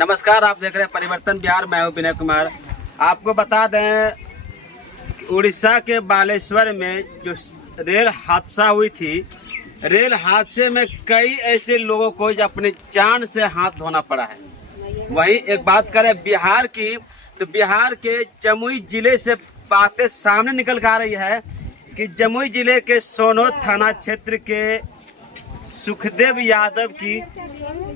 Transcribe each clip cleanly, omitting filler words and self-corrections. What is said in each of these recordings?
नमस्कार, आप देख रहे हैं परिवर्तन बिहार। मैं हूं विनय कुमार। आपको बता दें, उड़ीसा के बालेश्वर में जो रेल हादसा हुई थी, रेल हादसे में कई ऐसे लोगों को जो अपने जान से हाथ धोना पड़ा है। वहीं एक बात करें बिहार की, तो बिहार के जमुई जिले से बातें सामने निकल कर आ रही है कि जमुई जिले के सोनोद थाना क्षेत्र के सुखदेव यादव की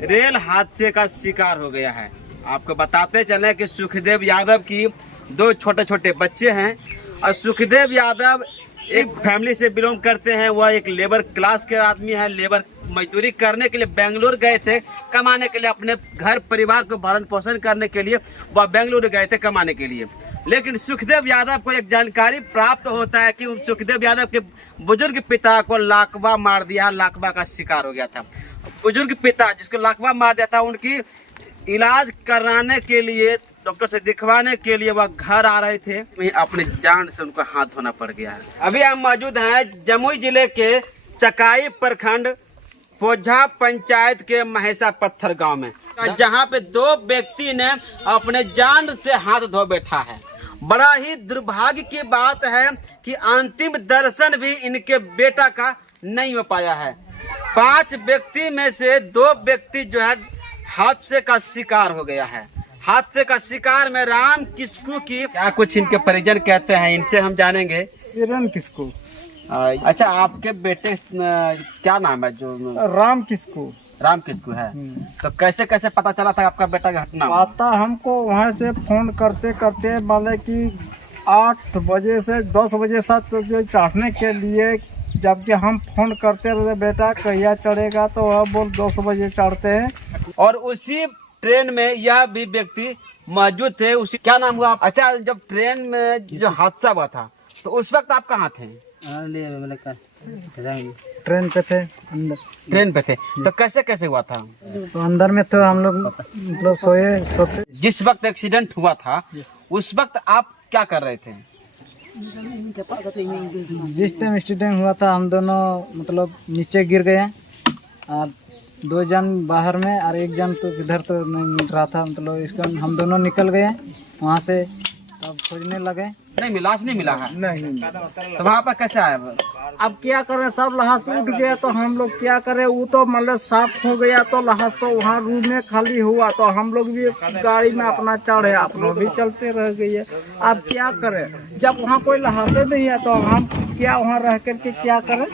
रेल हादसे का शिकार हो गया है। आपको बताते चले कि सुखदेव यादव की दो छोटे छोटे बच्चे हैं और सुखदेव यादव एक फैमिली से बिलोंग करते हैं। वह एक लेबर क्लास के आदमी है। लेबर मजदूरी करने के लिए बेंगलुरु गए थे कमाने के लिए, अपने घर परिवार को भरण पोषण करने के लिए वह बेंगलुरु गए थे कमाने के लिए। लेकिन सुखदेव यादव को एक जानकारी प्राप्त होता है कि सुखदेव यादव के बुजुर्ग पिता को लाकवा मार दिया, लाकवा का शिकार हो गया था। बुजुर्ग पिता जिसको लाकवा मार दिया था, उनकी इलाज कराने के लिए, डॉक्टर से दिखवाने के लिए वह घर आ रहे थे, वहीं अपने जान से उनको हाथ धोना पड़ गया है। अभी हम मौजूद हैं जमुई जिले के चकाई प्रखंड पोझा पंचायत के महेशा पत्थर गांव में, जहां पे दो व्यक्ति ने अपने जान से हाथ धो बैठा है। बड़ा ही दुर्भाग्य की बात है कि अंतिम दर्शन भी इनके बेटा का नहीं हो पाया है। 5 व्यक्ति में से 2 व्यक्ति जो है हादसे का शिकार हो गया है। हादसे का शिकार में राम किस्कू की क्या कुछ इनके परिजन कहते हैं, इनसे हम जानेंगे। राम किस्कू। अच्छा, आपके बेटे क्या नाम है? जो राम किस्कू। राम किस्कू है। तो कैसे कैसे पता चला था आपका बेटा का घटना? पता हमको वहाँ से फोन करते करते बोले कि 8 बजे से 10 बजे 7 बजे चढ़ने के लिए, जबकि हम फोन करते रहे बेटा कहिया चढ़ेगा, तो वह बोल 10 बजे चढ़ते हैं। और उसी ट्रेन में यह भी व्यक्ति मौजूद थे। उसी क्या नाम हुआ? अच्छा, जब ट्रेन में जो हादसा हुआ था तो उस वक्त आप कहाँ थे? ट्रेन पे थे, अंदर ट्रेन पे थे। तो कैसे कैसे हुआ था? तो अंदर में तो हम लोग सोते। जिस वक्त एक्सीडेंट हुआ था उस वक्त आप क्या कर रहे थे? जिस टाइम एक्सीडेंट हुआ था हम दोनों मतलब नीचे गिर गए और 2 जन बाहर में और 1 जन तो इधर तो नहीं मिल रहा था। मतलब इसका हम दोनों निकल गए वहाँ से, तब खोजने लगे। नहीं मिला, लाश नहीं मिला है। नहीं। तो वहाँ पर कैसे आया? अब क्या करें, सब लहास उठ गया तो हम लोग क्या करें। वो तो मतलब साफ हो गया तो लहास तो वहाँ रूम में खाली हुआ, तो हम लोग भी गाड़ी में अपना चढ़े, अपना भी चलते रह गए। अब क्या करें, जब वहाँ कोई लहासे नहीं है तो हम क्या वहाँ रह करके क्या करें।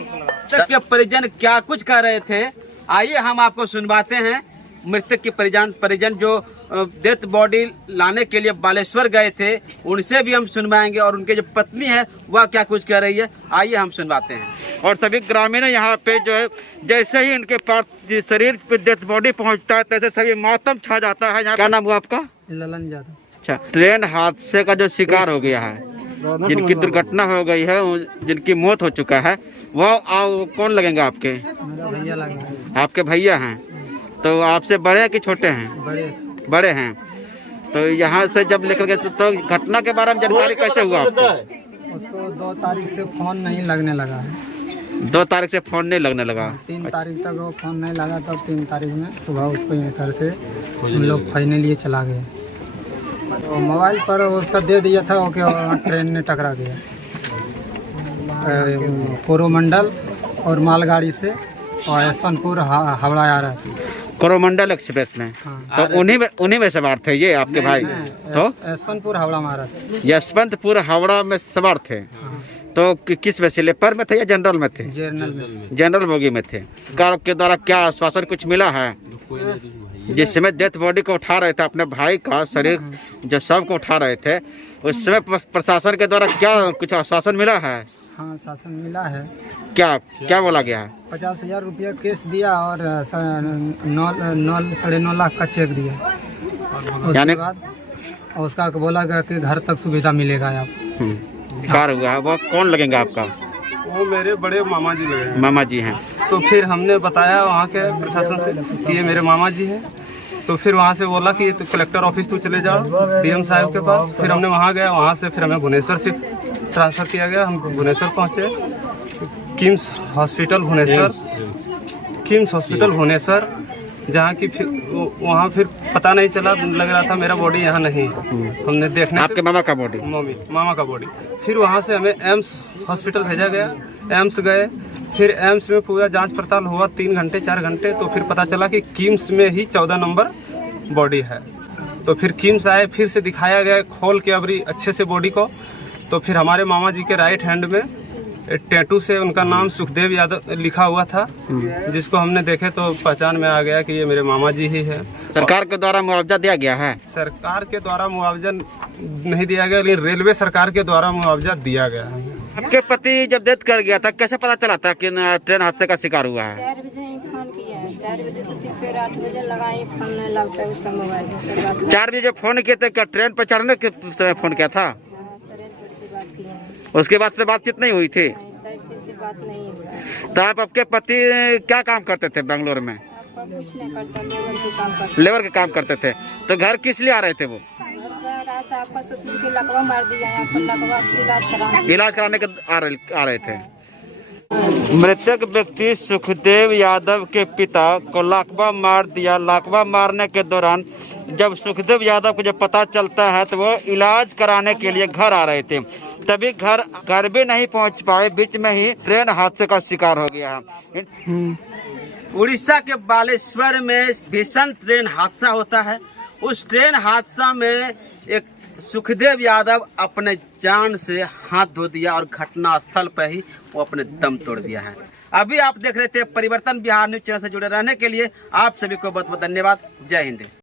के परिजन क्या कुछ कर रहे थे, आइए हम आपको सुनवाते हैं। मृतक के परिजन जो डेथ बॉडी लाने के लिए बालेश्वर गए थे, उनसे भी हम सुनवाएंगे और उनके जो पत्नी है वह क्या कुछ कह रही है, आइए हम सुनवाते हैं। और सभी ग्रामीण यहाँ पे जो है, जैसे ही इनके पास शरीर पे डेथ बॉडी पहुँचता है तैसे सभी मातम छा जाता है। क्या नाम हुआ आपका? ललन यादव। अच्छा, ट्रेन हादसे का जो शिकार हो गया है, जिनकी दुर्घटना हो गई है, जिनकी मौत हो चुका है, वह कौन लगेंगे? आपके भैया लगे। आपके भैया हैं। तो आपसे बड़े हैं कि छोटे हैं? बड़े हैं। तो यहाँ से जब लेकर गए तो घटना के बारे में जानकारी कैसे हुआ आपको? उसको 2 तारीख से फोन नहीं लगने लगा है। 2 तारीख से फोन नहीं लगने लगा। 3 तारीख तक वो फोन नहीं लगा, तब 3 तारीख में सुबह उसको यहाँ घर से हम लोग खोजने लिए चला गए। तो मोबाइल पर उसका दे दिया था वो, कि ट्रेन ने टकरा गया कोरोमंडल और मालगाड़ी से, और यशवंतपुर हावड़ा आ रहा था। कोरोमंडल एक्सप्रेस में। हाँ। तो उन्हीं में सवार थे ये आपके भाई? तो यशवंतपुर हावड़ा में आ रहा था। यशवंतपुर हावड़ा में सवार थे। हाँ। तो किस में, स्लीपर में थे या जनरल में थे? जनरल बोगी में थे। कार के द्वारा क्या आश्वासन कुछ मिला है? जिस समय डेथ बॉडी को उठा रहे थे, अपने भाई का शरीर जो शव को उठा रहे थे, उस समय प्रशासन के द्वारा क्या कुछ आश्वासन मिला है? हाँ, शासन मिला है। क्या बोला गया है? 50,000 रुपया केस दिया और 9.5 लाख का चेक दिया। उसके बाद उसका बोला गया कि घर तक सुविधा मिलेगा आप। कार हुआ है। वो कौन लगेंगे आपका? वो मेरे बड़े मामा जी लगे। मामा जी हैं। तो फिर हमने बताया वहाँ के प्रशासन से कि ये मेरे मामा जी हैं। तो फिर वहाँ से बोला कि तो कलेक्टर ऑफिस तू चले जाओ, डीएम साहब के पास। फिर हमने वहाँ गया, वहाँ से फिर हमें भुवनेश्वर शिफ्ट ट्रांसफ़र किया गया। हम भुवनेश्वर पहुँचे, किम्स हॉस्पिटल भुवनेश्वर जहाँ की फिर वहाँ फिर पता नहीं चला, लग रहा था मेरा बॉडी यहाँ नहीं है। हमने देखने आपके मामा का बॉडी? मामा का बॉडी। फिर वहाँ से हमें एम्स हॉस्पिटल भेजा गया। एम्स गए, फिर एम्स में पूरा जांच पड़ताल हुआ 3 घंटे 4 घंटे, तो फिर पता चला कि किम्स में ही 14 नंबर बॉडी है। तो फिर किम्स आए, फिर से दिखाया गया खोल के अबरी अच्छे से बॉडी को। तो फिर हमारे मामा जी के राइट हैंड में टैटू से उनका नाम सुखदेव यादव लिखा हुआ था, जिसको हमने देखे तो पहचान में आ गया कि ये मेरे मामा जी ही है। सरकार के द्वारा मुआवजा दिया गया है? सरकार के द्वारा मुआवजा नहीं दिया गया, लेकिन रेलवे सरकार के द्वारा मुआवजा दिया गया है। आपके पति जब डेथ कर गया था, कैसे पता चला था कि ट्रेन हादसे का शिकार हुआ है? 4 बजे ही फोन किया है, 4 बजे से फिर 8 बजे लगाए, फोन नहीं लगता है उसका मोबाइल। 4 बजे फोन किए थे, क्या ट्रेन पर चढ़ने के समय फोन किया था? ट्रेन पर से बात किए हैं, उसके बाद से बातचीत नहीं हुई थी? तब से बात नहीं हुआ। तो आपके पति क्या काम करते थे बेंगलोर में? आपका कुछ नहीं करता, लेबर के काम करता। लेबर के काम करते थे। तो घर किस लिए आ रहे थे वो? घर से आ रहा था, आपका ससुर के लकवा मार दिया है, आपका लकवा इलाज कराने के आ रहे थे। मृतक व्यक्ति सुखदेव यादव के पिता को लाकवा मार दिया। लाकवा मारने के दौरान जब सुखदेव यादव को जब पता चलता है तो वो इलाज कराने के लिए घर आ रहे थे, तभी घर भी नहीं पहुंच पाए, बीच में ही ट्रेन हादसे का शिकार हो गया है। उड़ीसा के बालेश्वर में भीषण ट्रेन हादसा होता है। उस ट्रेन हादसा में एक सुखदेव यादव अपने जान से हाथ धो दिया और घटना स्थल पर ही वो अपने दम तोड़ दिया है। अभी आप देख रहे थे परिवर्तन बिहार न्यूज चैनल से जुड़े रहने के लिए आप सभी को बहुत बहुत धन्यवाद। जय हिंद।